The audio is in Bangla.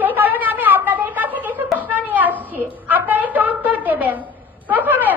সেই কারণে আমি আপনাদের কাছে কিছু প্রশ্ন নিয়ে আসছি। আপনারা একটু উত্তর দেবেন। প্রথমে